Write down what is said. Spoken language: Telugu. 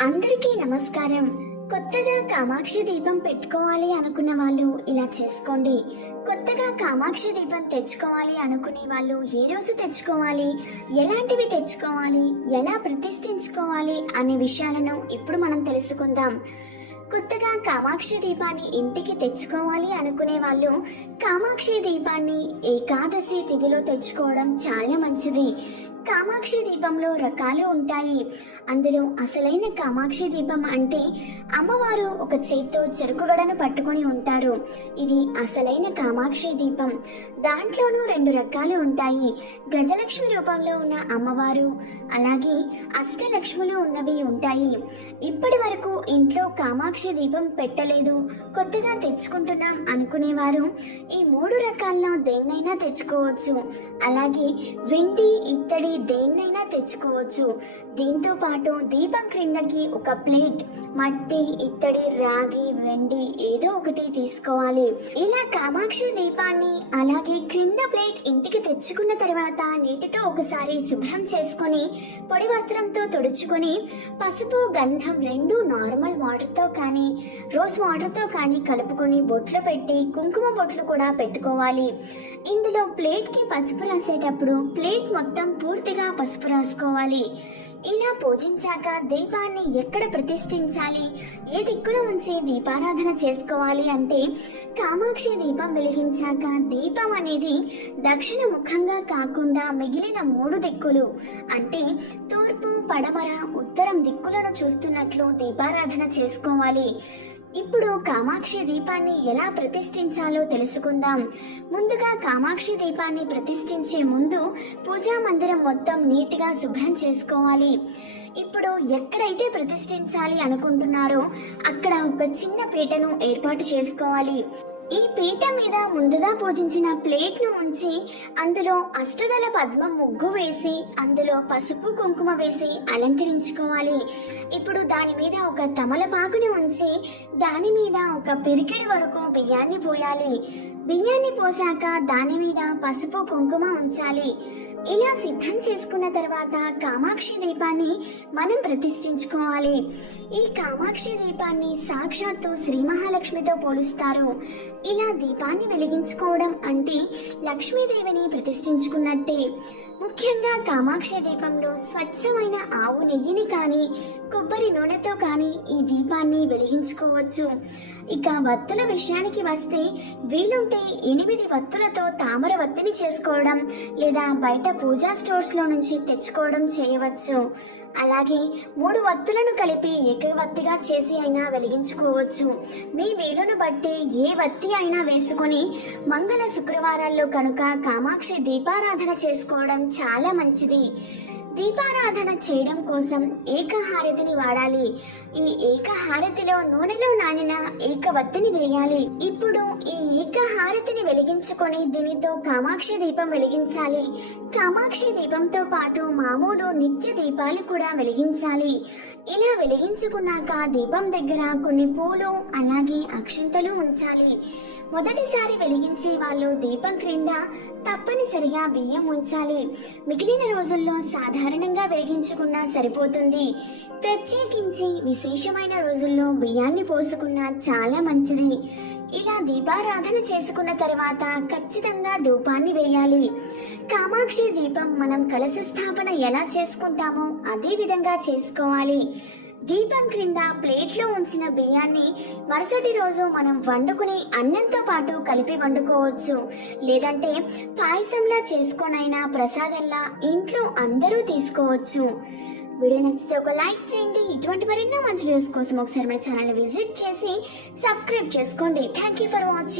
అందరికీ నమస్కారం. కొత్తగా కామాక్షి దీపం పెట్టుకోవాలి అనుకున్న వాళ్ళు ఇలా చేసుకోండి. కొత్తగా కామాక్షి దీపం తెచ్చుకోవాలి అనుకునే వాళ్ళు ఏ రోజు తెచ్చుకోవాలి? ఎలాంటివి తెచ్చుకోవాలి? ఎలా ప్రతిష్ఠించుకోవాలి? అనే విషయాలను ఇప్పుడు మనం తెలుసుకుందాం. కొత్తగా కామాక్షి దీపాన్ని ఇంటికి తెచ్చుకోవాలి అనుకునే వాళ్ళు కామాక్షి దీపాన్ని ఏకాదశి తిథిలో తెచ్చుకోవడం చాలా మంచిది. కామాక్షి దీపంలో రకాలు ఉంటాయి. అందులో అసలైన కామాక్షి దీపం అంటే అమ్మవారు ఒక చేత్తో చెరుకుగడను పట్టుకొని ఉంటారు. ఇది అసలైన కామాక్షి దీపం. దాంట్లోనూ రెండు రకాలు ఉంటాయి. గజలక్ష్మి రూపంలో ఉన్న అమ్మవారు అలాగే అష్టలక్ష్ములు ఉన్నవి ఉంటాయి. ఇప్పటి వరకు ఇంట్లో కామాక్షి దీపం పెట్టలేదు. కొత్తగా తెచ్చుకుంటున్నాం అనుకునేవారు. ఈ మూడు రకాల్లో దేన్నైనా తెచ్చుకోవచ్చు. అలాగే వెండి ఇత్తడి దేన్నైనా తెచ్చుకోవచ్చు. దీంతో పాటు దీపం క్రిందకి ఒక ప్లేట్ మట్టి ఇత్తడి రాగి వెండి ఏదో ఒకటి తీసుకోవాలి. ఇలా కామాక్షి దీపాన్ని అలాగే క్రింద ప్లేట్ ఇంటికి తెచ్చుకున్న తర్వాత నీటితో ఒకసారి శుభ్రం చేసుకొని పొడి వస్త్రంతో తుడుచుకొని పసుపు గంధం రెండు నార్మల్ వాటర్తో కానీ రోజ్ వాటర్తో కానీ కలుపుకొని బొట్లు పెట్టి కుంకుమ బొట్లు కూడా పెట్టుకోవాలి. ఇందులో ప్లేట్కి పసుపు రాసేటప్పుడు ప్లేట్ మొత్తం పూర్తిగా పసుపు రాసుకోవాలి. ఇలా పూజించాక దీపాన్ని ఎక్కడ ప్రతిష్ఠించాలి? ఏ దిక్కున ఉంచి దీపారాధన చేసుకోవాలి అంటే కామాక్షి దీపం వెలిగించాక దీపం అనేది దక్షిణ ముఖంగా కాకుండా మిగిలిన మూడు దిక్కులు. అంటే తూర్పు పడమర ఉత్తరం దిక్కులను చూస్తున్నట్లు దీపారాధన చేసుకోవాలి. ఇప్పుడు కామాక్షి దీపాన్ని ఎలా ప్రతిష్ఠించాలో తెలుసుకుందాం. ముందుగా కామాక్షి దీపాన్ని ప్రతిష్ఠించే ముందు పూజా మందిరం మొత్తం నీట్గా శుభ్రం చేసుకోవాలి. ఇప్పుడు ఎక్కడైతే ప్రతిష్ఠించాలి అనుకుంటున్నారో అక్కడ ఒక చిన్న పీటను ఏర్పాటు చేసుకోవాలి. ఈ పీట మీద ముందుగా పూజించిన ప్లేట్ను ఉంచి అందులో అష్టదళ పద్మ ముగ్గు వేసి అందులో పసుపు కుంకుమ వేసి అలంకరించుకోవాలి. ఇప్పుడు దాని మీద ఒక తమలపాకుని ఉంచి దాని మీద ఒక పిరికిడి వరకు బియ్యాన్ని పోయాలి. బియ్యాన్ని పోసాక దాని మీద పసుపు కుంకుమ ఉంచాలి. ఇలా సిద్ధం చేసుకున్న తర్వాత కామాక్షి దీపాన్ని మనం ప్రతిష్ఠించుకోవాలి. ఈ కామాక్షి దీపాన్ని సాక్షాత్తు శ్రీ మహాలక్ష్మితో పోలుస్తారు. ఇలా దీపాన్ని వెలిగించుకోవడం అంటే లక్ష్మీదేవిని ప్రతిష్ఠించుకున్నట్టే. ముఖ్యంగా కామాక్షి దీపంలో స్వచ్ఛమైన ఆవు నెయ్యిని కానీ కొబ్బరి నూనెతో కానీ ఈ దీపాన్ని వెలిగించుకోవచ్చు. ఇక వత్తుల విషయానికి వస్తే వీలుంటే ఎనిమిది వత్తులతో తామర వత్తిని చేసుకోవడం లేదా బయట పూజా స్టోర్స్లో నుంచి తెచ్చుకోవడం చేయవచ్చు. అలాగే మూడు వత్తులను కలిపి ఏకవత్తిగా చేసి అయినా వెలిగించుకోవచ్చు. మీ వీలును బట్టి ఏ వత్తి అయినా వేసుకొని మంగళ శుక్రవారాల్లో కనుక కామాక్షి దీపారాధన చేసుకోవడం చాలా మంచిది. దీపారాధన చేయడం కోసం ఏకహారతిని వాడాలి. ఈ ఏకహారతిలో నూనెలో నానిన ఏకవత్తిని వేయాలి. ఇప్పుడు ఈ ఏకహారతిని వెలిగించుకొని దీనితో కామాక్షి దీపం వెలిగించాలి. కామాక్షి దీపంతో పాటు మామూలు నిత్య దీపాలు కూడా వెలిగించాలి. ఇలా వెలిగించుకున్నాక దీపం దగ్గర కొన్ని పూలు అలాగే అక్షంతలు ఉంచాలి. మొదటిసారి వెలిగించే వాళ్ళు దీపం క్రింద తప్పనిసరిగా బియ్యం ఉంచాలి. మిగిలిన రోజుల్లో సాధారణంగా వెలిగించుకున్నా సరిపోతుంది. ప్రత్యేకించి విశేషమైన రోజుల్లో బియ్యాన్ని పోసుకున్నా చాలా మంచిది. ఇలా దీపారాధన చేసుకున్న తర్వాత ఖచ్చితంగా ధూపాన్ని వేయాలి. కామాక్షి దీపం మనం కలశ స్థాపన ఎలా చేసుకుంటామో అదే విధంగా చేసుకోవాలి. దీపం క్రింద ప్లేట్లో ఉంచిన బియ్యాన్ని మరుసటి రోజు మనం వండుకుని అన్నంతో పాటు కలిపి వండుకోవచ్చు. లేదంటే పాయసంలా చేసుకొనైనా ప్రసాదంలా ఇంట్లో అందరూ తీసుకోవచ్చు. వీడియో నచ్చితే ఒక లైక్ చేయండి. ఇటువంటి మరెన్నో మంచి వీడియోస్ కోసం ఒకసారి మన ఛానల్ విజిట్ చేసి సబ్స్క్రైబ్ చేసుకోండి. Thank you for watching